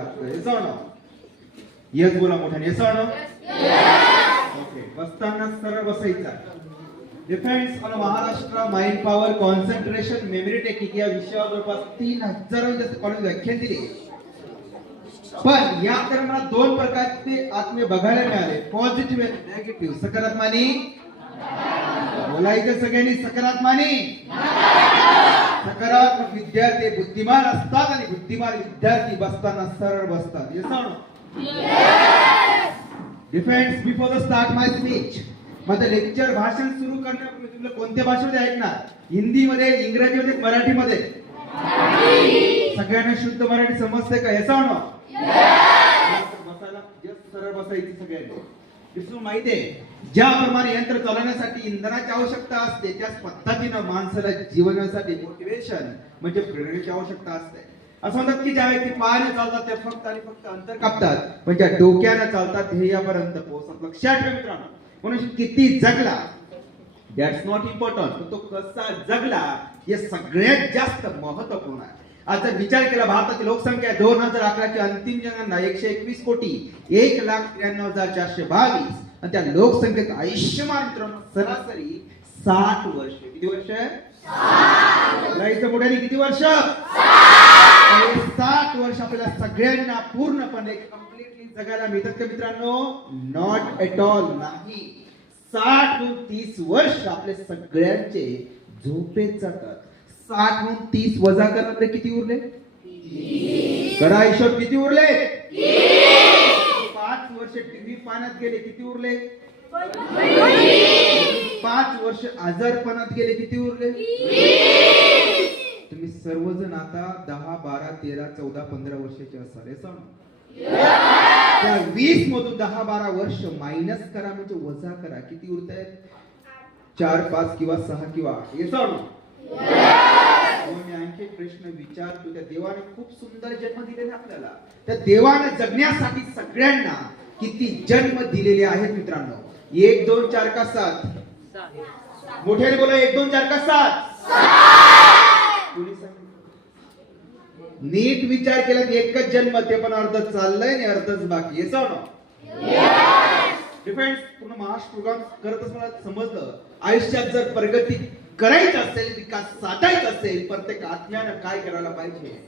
Yes और no? Yes बोला मोठ्याने. येस और नो? ओके. बसताना सरळ बसायचा. Defends on Maharashtra mind power concentration memory technique या विषयावर जवळपास 3000 जास्त कॉलेज व्याख्यान दिली. पण या तर मला दोन प्रकारचे आत्मे बघायला मिळाले, पॉझिटिव्ह आणि नेगेटिव्ह. सकारात्मक आणि बोलायचं सगळ्यांनी सकारात्मक. सकारात्मक विद्यार्थी बुद्धिमान असतात आणि बुद्धिमान विद्यार्थी बसताना सरळ बसतात. येस और no? Defends before the start my speech. माझं लेक्चर भाषण सुरू करण्यापूर्वी तुम्हाला कोणत्या भाषेमध्ये ऐकणार? हिंदीमध्ये, इंग्रजीमध्ये, मराठीमध्ये? सगळ्यांना शुद्ध मराठी समजते का? येस और नो? बसायला सरळ बसायचं सगळ्यांनी. विष्णू माहितीये, ज्याप्रमाणे यंत्र चालवण्यासाठी इंधनाची आवश्यकता असते त्याच पद्धतीनं माणसाला जीवनासाठी मोटिवेशन म्हणजे प्रेरणेची आवश्यकता असते. असं म्हणतात की ज्या व्यक्ती पायाने चालतात ते फक्त आणि फक्त अंतर कापतात, पण ज्या डोक्याने चालतात ध्येयापर्यंत पोहोचतात. लक्षात ठेवा मित्रांनो, मनुष्य किती जगला दॅट्स नॉट इम्पॉर्टंट, पण तो कसा जगला हे सगळ्यात जास्त महत्त्वपूर्ण आहे. आज जर विचार केला, भारताची लोकसंख्या 2011 ची अंतिम जनगणना 121 कोटी 1,93,422 आणि त्या लोकसंख्येत आयुष्यमान मित्रांनो सरासरी 60 वर्ष. किती वर्ष? 60. मोठ्याने किती वर्ष? 60 वर्ष आपल्याला सगळ्यांना पूर्णपणे कम्प्लीटली जगायला मिळतात का मित्रांनो? नॉट एट ऑल, नाही. 60 हून 30 वर्ष आपले सगळ्यांचे झोपेत जातात. 60 हून 30 वजा करणारे किती उरले? करा हिशोब, किती उरले? 5 वर्ष टीव्ही पाण्यात गेले, किती उरले? 5 वर्ष आजारपणात गेले, किती उरले? तुम्ही सर्वजण आता 10, 12, 13, 14, 15 वर्षाचे असाल. हे सांग. त्या 20 मधून 10, 12 वर्ष मायनस करा म्हणजे वजा करा, किती उरतायत? 4, 5 किंवा 6 किंवा 8. हे सांग. मी आणखी प्रश्न विचारतो. त्या देवाने खूप सुंदर जन्म दिलेला आपल्याला. त्या देवाने जगण्यासाठी सगळ्यांना किती जन्म दिलेले आहेत मित्रांनो? 1, 2, 4 का 7? मोठ्याने बोला. 1, 2, 4 का 7? नीट विचार केला की एकच जन्म, ते पण अर्ध चाललंय आणि अर्धच बाकी. येस और नो? डिफेंड्स पूर्ण महाराष्ट्र प्रोग्राम करत असताना समजलं, आयुष्यात जर प्रगती करायची असेल, विकास साधायचा असेल, प्रत्येक आत्म्यानं काय करायला पाहिजे?